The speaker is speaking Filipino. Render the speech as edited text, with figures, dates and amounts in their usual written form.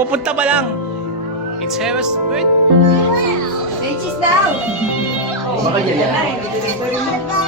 Pupunta pa lang. It's Heaven's birthday. Say cheese daw. Baka yan yan.